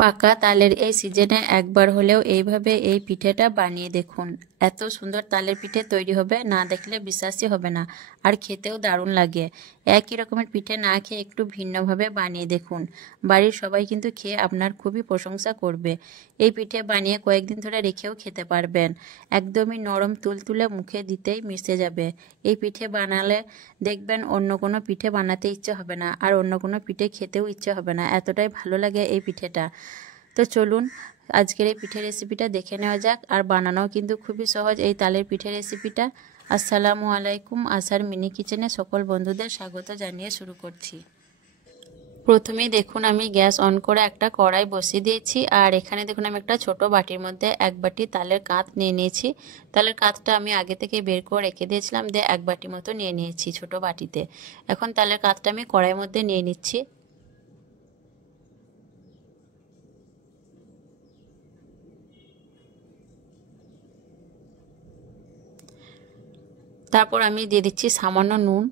পাকা তালের এই সিজনে একবার হলেও এইভাবে এই পিঠেটা বানিয়ে দেখুন। এত সুন্দর তালের পিঠে তৈরি হবে, না দেখলে বিশ্বাসই হবে না। আর খেতেও দারুণ লাগে। একই রকমের পিঠে না খেয়ে একটু ভিন্নভাবে বানিয়ে দেখুন। বাড়ির সবাই কিন্তু খেয়ে আপনার খুবই প্রশংসা করবে। এই পিঠে বানিয়ে কয়েকদিন ধরে রেখেও খেতে পারবেন। একদমই নরম তুলতুলে, মুখে দিতেই মিশে যাবে। এই পিঠে বানালে দেখবেন অন্য কোনো পিঠে বানাতে ইচ্ছে হবে না, আর অন্য কোনো পিঠে খেতেও ইচ্ছে হবে না। এতটাই ভালো লাগে এই পিঠেটা। তো চলুন আজকের এই পিঠের রেসিপিটা দেখে নেওয়া যাক। আর বানানোও কিন্তু খুবই সহজ এই তালের পিঠের রেসিপিটা। আসসালামু আলাইকুম। আশার মিনি কিচেনে সকল বন্ধুদের স্বাগত জানিয়ে শুরু করছি। প্রথমেই দেখুন আমি গ্যাস অন করে একটা কড়াই বসিয়ে দিয়েছি। আর এখানে দেখুন আমি একটা ছোট বাটির মধ্যে এক বাটি তালের কাঁচ নিয়ে নিয়েছি। তালের কাঁচটা আমি আগে থেকে বের করে রেখে দিয়েছিলাম, দিয়ে এক বাটি মতো নিয়ে নিয়েছি ছোট বাটিতে। এখন তালের কাঁচটা আমি কড়াইয়ের মধ্যে নিয়ে নিচ্ছি। তারপর আমি দিয়ে দিচ্ছি সামান্য নুন,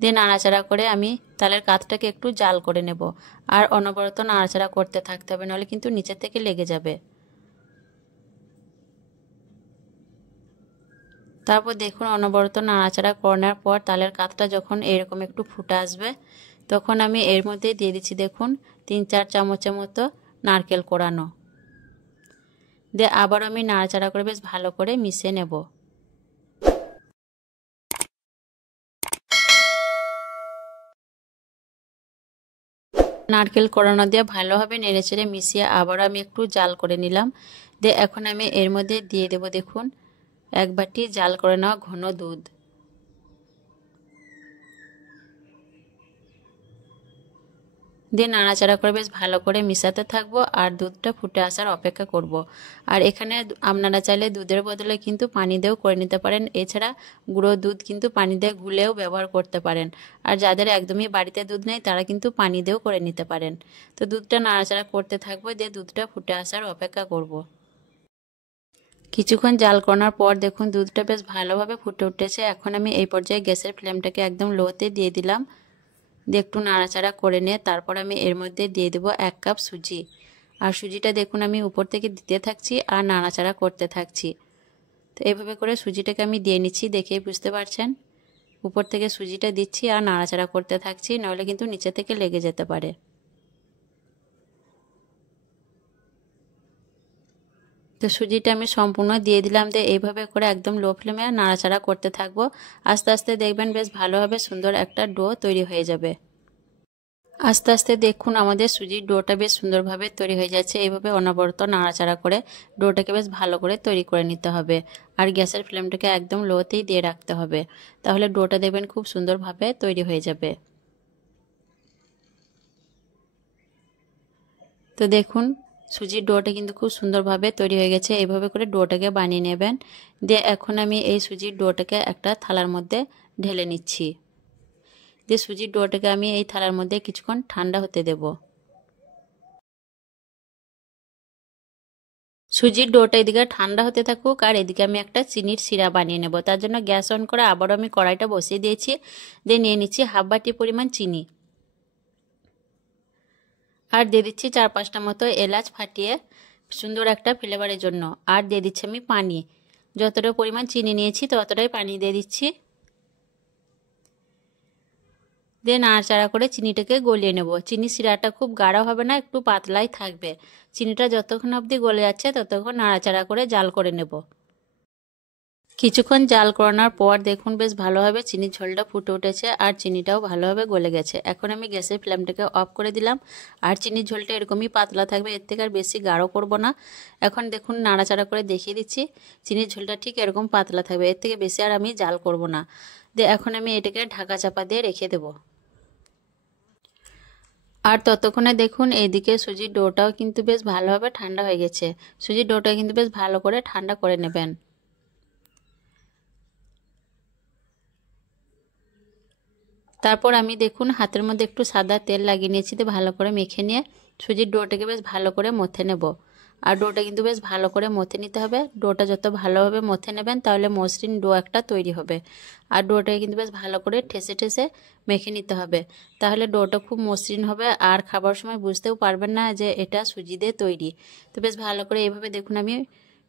দিয়ে নাড়াচাড়া করে আমি তালের কাঁচটাকে একটু জাল করে নেব। আর অনবরত নাড়াচাড়া করতে থাকতে হবে, নাহলে কিন্তু নিচে থেকে লেগে যাবে। তারপর দেখুন অনবরত নাড়াচাড়া করার পর তালের কাঁচটা যখন এরকম একটু ফুটে আসবে, তখন আমি এর মধ্যে দিয়ে দিচ্ছি দেখুন 3-4 চামচের মতো নারকেল কোড়ানো। দিয়ে আবার আমি নাড়াচাড়া করে বেশ ভালো করে মিশিয়ে নেব। নারকেল কোড়ানো দিয়ে ভালোভাবে নেড়েচেড়ে মিশিয়ে আবার আমি একটু জাল করে নিলাম। দিয়ে এখন আমি এর মধ্যে দিয়ে দেব দেখুন এক বাটি জাল করে নেওয়া ঘন দুধ। দিয়ে নাড়াচাড়া করে বেশ ভালো করে মিশাতে থাকবো আর দুধটা ফুটে আসার অপেক্ষা করব। আর এখানে আপনারা চাইলে দুধের বদলে কিন্তু পানি দিয়েও করে নিতে পারেন। এছাড়া গুঁড়ো দুধ কিন্তু পানি দিয়ে গুলেও ব্যবহার করতে পারেন। আর যাদের একদমই বাড়িতে দুধ নেই তারা কিন্তু পানি দিয়েও করে নিতে পারেন। তো দুধটা নাড়াচাড়া করতে থাকবো, দিয়ে দুধটা ফুটে আসার অপেক্ষা করব। কিছুক্ষণ জাল করার পর দেখুন দুধটা বেশ ভালোভাবে ফুটে উঠেছে। এখন আমি এই পর্যায়ে গ্যাসের ফ্লেমটাকে একদম লোতে দিয়ে দিলাম। দিয়ে একটু নাড়াচাড়া করে নিয়ে তারপর আমি এর মধ্যে দিয়ে দেবো 1 কাপ সুজি। আর সুজিটা দেখুন আমি উপর থেকে দিতে থাকছি আর নাড়াচাড়া করতে থাকছি। তো এইভাবে করে সুজিটাকে আমি দিয়ে নিচ্ছি, দেখেই বুঝতে পারছেন। উপর থেকে সুজিটা দিচ্ছি আর নাড়াচাড়া করতে থাকছি, নাহলে কিন্তু নিচে থেকে লেগে যেতে পারে। তো সুজিটা আমি সম্পূর্ণ দিয়ে দিলাম। দিয়ে এইভাবে করে একদম লো ফ্লেমে নাড়াচাড়া করতে থাকবো। আস্তে আস্তে দেখবেন বেশ ভালোভাবে সুন্দর একটা ডো তৈরি হয়ে যাবে। আস্তে আস্তে দেখুন আমাদের সুজির ডোটা বেশ সুন্দরভাবে তৈরি হয়ে যাচ্ছে। এইভাবে অনবরত নাড়াচাড়া করে ডোটাকে বেশ ভালো করে তৈরি করে নিতে হবে। আর গ্যাসের ফ্লেমটাকে একদম লোতেই দিয়ে রাখতে হবে, তাহলে ডোটা দেখবেন খুব সুন্দরভাবে তৈরি হয়ে যাবে। তো দেখুন সুজির ডোটা কিন্তু খুব সুন্দরভাবে তৈরি হয়ে গেছে। এইভাবে করে ডোটাকে বানিয়ে নেবেন। দিয়ে এখন আমি এই সুজির ডোটাকে একটা থালার মধ্যে ঢেলে নিচ্ছি। দিয়ে সুজির ডোটাকে আমি এই থালার মধ্যে কিছুক্ষণ ঠান্ডা হতে দেব। সুজির ডোটা এদিকে ঠান্ডা হতে থাকুক, আর এদিকে আমি একটা চিনির সিরা বানিয়ে নেব। তার জন্য গ্যাস অন করে আবারও আমি কড়াইটা বসিয়ে দিয়েছি। দিয়ে নিয়ে নিচ্ছি হাফ বাটি পরিমাণ চিনি। আর দিয়ে দিচ্ছি 4-5টা মতো এলাচ ফাটিয়ে সুন্দর একটা ফ্লেভারের জন্য। আর দিয়ে দিচ্ছি আমি পানি। যতটা পরিমাণ চিনি নিয়েছি ততটাই পানি দিয়ে দিচ্ছি। দিয়ে নাড়াচাড়া করে চিনিটাকে গলিয়ে নেব। চিনি সিরাটা খুব গাঢ় হবে না, একটু পাতলাই থাকবে। চিনিটা যতক্ষণ অবধি গলে যাচ্ছে ততক্ষণ নাড়াচাড়া করে জাল করে নেব। কিছুক্ষণ জাল করানোর পর দেখুন বেশ ভালোভাবে চিনির ঝোলটা ফুটে উঠেছে আর চিনিটাও ভালোভাবে গলে গেছে। এখন আমি গ্যাসের ফ্লেমটাকে অফ করে দিলাম। আর চিনির ঝোলটা এরকমই পাতলা থাকবে, এর থেকে আর বেশি গাঢ় করব না। এখন দেখুন নাড়াচাড়া করে দেখিয়ে দিচ্ছি, চিনির ঝোলটা ঠিক এরকম পাতলা থাকবে, এর থেকে বেশি আর আমি জাল করব না। দিয়ে এখন আমি এটাকে ঢাকা চাপা দিয়ে রেখে দেব। আর ততক্ষণে দেখুন এইদিকে সুজির ডোটাও কিন্তু বেশ ভালোভাবে ঠান্ডা হয়ে গেছে। সুজির ডোটা কিন্তু বেশ ভালো করে ঠান্ডা করে নেবেন। তারপর আমি দেখুন হাতের মধ্যে একটু সাদা তেল লাগিয়ে নিয়েছি, তো ভালো করে মেখে নিয়ে সুজির ডোটাকে বেশ ভালো করে মথে নেব। আর ডোটা কিন্তু বেশ ভালো করে মথে নিতে হবে। ডোটা যত ভালোভাবে মথে নেবেন তাহলে মসৃণ ডো একটা তৈরি হবে। আর ডোটাকে কিন্তু বেশ ভালো করে ঠেসে ঠেসে মেখে নিতে হবে, তাহলে ডোটা খুব মসৃণ হবে আর খাবার সময় বুঝতেও পারবেন না যে এটা সুজি দিয়ে তৈরি। তো বেশ ভালো করে এইভাবে দেখুন আমি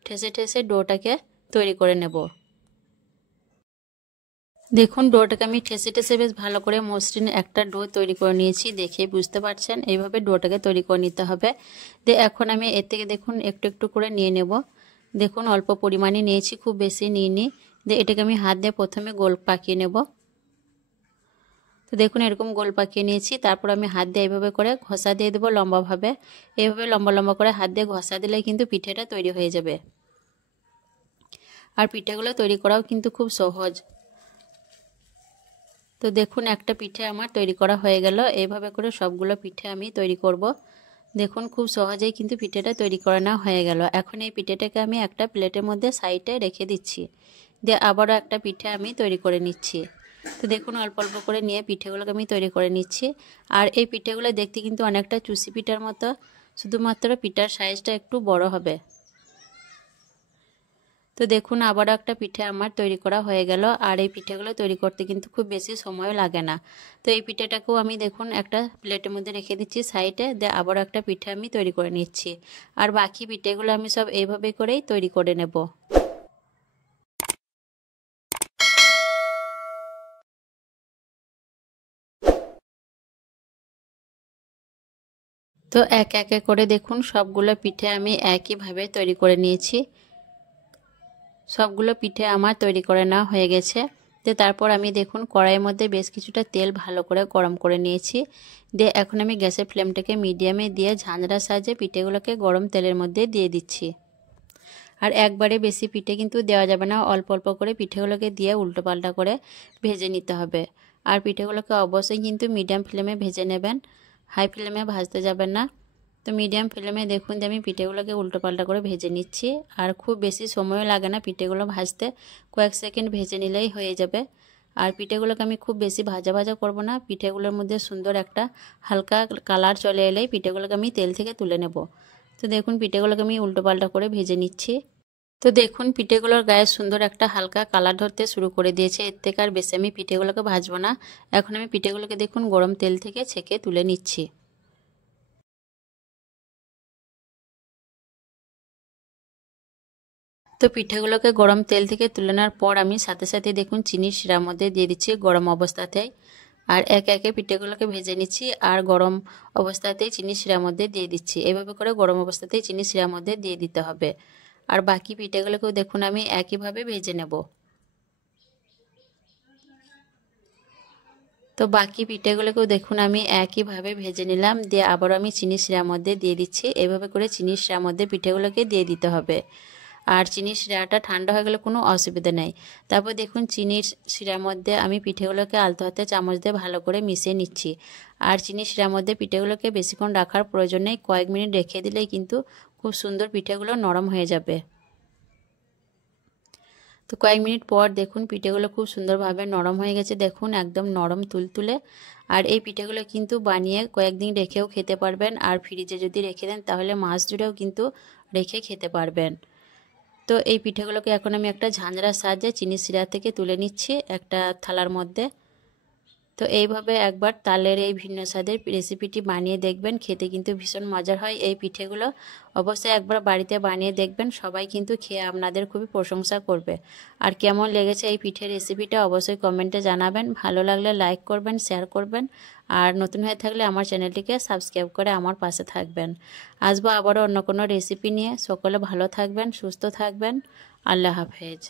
ঠেসে ঠেসে ডোটাকে তৈরি করে নেব। দেখুন ডোটাকে আমি ঠেসে ঠেসে বেশ ভালো করে মসৃণ একটা ডো তৈরি করে নিয়েছি, দেখে বুঝতে পারছেন এইভাবে ডোটাকে তৈরি করে নিতে হবে। এখন আমি এর থেকে দেখুন একটু একটু করে নিয়ে নেব। দেখুন অল্প পরিমাণে নিয়েছি, খুব বেশি নিইনি। এটাকে আমি হাত দিয়ে প্রথমে গোল পাকিয়ে নেব। তো দেখুন এরকম গোল পাকিয়ে নিয়েছি, তারপর আমি হাত দিয়ে এইভাবে করে ঘষা দিয়ে দেবো লম্বাভাবে। এইভাবে লম্বা লম্বা করে হাত দিয়ে ঘষা দিলে কিন্তু পিঠেটা তৈরি হয়ে যাবে। আর পিঠেগুলো তৈরি করাও কিন্তু খুব সহজ। তো দেখুন একটা পিঠে আমার তৈরি করা হয়ে গেল। এইভাবে করে সবগুলো পিঠে আমি তৈরি করব। দেখুন খুব সহজেই কিন্তু পিঠেটা তৈরি করে নেওয়া হয়ে গেল। এখন এই পিঠেটাকে আমি একটা প্লেটের মধ্যে সাইডে রেখে দিচ্ছি, দিয়ে আবারও একটা পিঠে আমি তৈরি করে নিচ্ছি। তো দেখুন অল্প অল্প করে নিয়ে পিঠেগুলোকে আমি তৈরি করে নিচ্ছি। আর এই পিঠেগুলো দেখতে কিন্তু অনেকটা চুষি পিঠার মতো, শুধুমাত্র পিঠার সাইজটা একটু বড় হবে। তো দেখুন আবারও একটা পিঠে আমার তৈরি করা হয়ে গেল। আর এই পিঠেগুলো তৈরি করতে কিন্তু খুব বেশি সময় লাগে না। তো এই পিঠেটাকেও আমি দেখুন একটা প্লেটের মধ্যে রেখে দিচ্ছি সাইডে, দিয়ে আবারও একটা পিঠে আমি তৈরি করে নিচ্ছি। আর বাকি পিঠেগুলো আমি সব এইভাবে করেই তৈরি করে নেব। তো এক একে করে দেখুন সবগুলো পিঠে আমি একইভাবে তৈরি করে নিয়েছি। সবগুলো পিঠে আমার তৈরি করে নেওয়া হয়ে গেছে। তো তারপর আমি দেখুন কড়াইয়ের মধ্যে বেশ কিছুটা তেল ভালো করে গরম করে নিয়েছি। দিয়ে এখন আমি গ্যাসের ফ্লেমটাকে মিডিয়ামে দিয়ে ঝাঁঝরার সাহায্যে পিঠেগুলোকে গরম তেলের মধ্যে দিয়ে দিচ্ছি। আর একবারে বেশি পিঠে কিন্তু দেওয়া যাবে না, অল্প অল্প করে পিঠেগুলোকে দিয়ে উল্টো পাল্টা করে ভেজে নিতে হবে। আর পিঠেগুলোকে অবশ্যই কিন্তু মিডিয়াম ফ্লেমে ভেজে নেবেন, হাই ফ্লেমে ভাজতে যাবেন না। তো মিডিয়াম ফ্লেমে দেখুন যে আমি পিঠেগুলোকে উল্টো পাল্টা করে ভেজে নিচ্ছি। আর খুব বেশি সময়ও লাগে না পিঠেগুলো ভাজতে, কয়েক সেকেন্ড ভেজে নিলেই হয়ে যাবে। আর পিঠেগুলোকে আমি খুব বেশি ভাজা ভাজা করব না, পিঠেগুলোর মধ্যে সুন্দর একটা হালকা কালার চলে এলেই পিঠেগুলোকে আমি তেল থেকে তুলে নেব। তো দেখুন পিঠেগুলোকে আমি উল্টো পাল্টা করে ভেজে নিচ্ছি। তো দেখুন পিঠেগুলোর গায়ে সুন্দর একটা হালকা কালার ধরতে শুরু করে দিয়েছে। এর থেকে আর বেশি আমি পিঠেগুলোকে ভাজবো না। এখন আমি পিঠেগুলোকে দেখুন গরম তেল থেকে ছেঁকে তুলে নিচ্ছি। তো পিঠেগুলোকে গরম তেল থেকে তুলে নেওয়ার পর আমি সাথে সাথে দেখুন চিনি শিরার মধ্যে দিয়ে দিচ্ছি গরম অবস্থাতেই। আর একে একে পিঠেগুলোকে ভেজে নিচ্ছি আর গরম অবস্থাতেই চিনি শিরার মধ্যে দিয়ে দিচ্ছি। এভাবে করে গরম অবস্থাতেই চিনি শিরার মধ্যে দিয়ে দিতে হবে। আর বাকি পিঠেগুলোকেও দেখুন আমি একইভাবে ভেজে নেব। তো বাকি পিঠেগুলোকেও দেখুন আমি একইভাবে ভেজে নিলাম, দিয়ে আবারও আমি চিনি শিরার মধ্যে দিয়ে দিচ্ছি। এভাবে করে চিনি শিরার মধ্যে পিঠেগুলোকে দিয়ে দিতে হবে। আর চিনির শিরাটা ঠান্ডা হয়ে গেলে কোনো অসুবিধা নেই। তারপর দেখুন চিনির শিরার মধ্যে আমি পিঠেগুলোকে আলতো হাতে চামচ দিয়ে ভালো করে মিশিয়ে নিচ্ছি। আর চিনির শিরার মধ্যে পিঠেগুলোকে বেশিক্ষণ রাখার প্রয়োজন নেই, কয়েক মিনিট রেখে দিলেই কিন্তু খুব সুন্দর পিঠেগুলো নরম হয়ে যাবে। তো কয়েক মিনিট পর দেখুন পিঠেগুলো খুব সুন্দরভাবে নরম হয়ে গেছে, দেখুন একদম নরম তুলতুলে। আর এই পিঠেগুলো কিন্তু বানিয়ে কয়েকদিন রেখেও খেতে পারবেন, আর ফ্রিজে যদি রেখে দেন তাহলে মাস জুড়েও কিন্তু রেখে খেতে পারবেন। তো এই পিঠেগুলোকে এখন আমি একটা ঝাঁঝরার সাহায্যে চিনি শিরা থেকে তুলে নিচ্ছি একটা থালার মধ্যে। তো এইভাবে একবার তালের এই ভিন্ন স্বাদের রেসিপিটি বানিয়ে দেখবেন, খেতে কিন্তু ভীষণ মজার হয় এই পিঠেগুলো। অবশ্যই একবার বাড়িতে বানিয়ে দেখবেন, সবাই কিন্তু খেয়ে আপনাদের খুবই প্রশংসা করবে। আর কেমন লেগেছে এই পিঠের রেসিপিটা অবশ্যই কমেন্টে জানাবেন। ভালো লাগলে লাইক করবেন, শেয়ার করবেন। আর নতুন হয়ে থাকলে আমার চ্যানেলটিকে সাবস্ক্রাইব করে আমার পাশে থাকবেন। আসবো আবারও অন্য কোনো রেসিপি নিয়ে। সকলে ভালো থাকবেন, সুস্থ থাকবেন। আল্লাহ হাফেজ।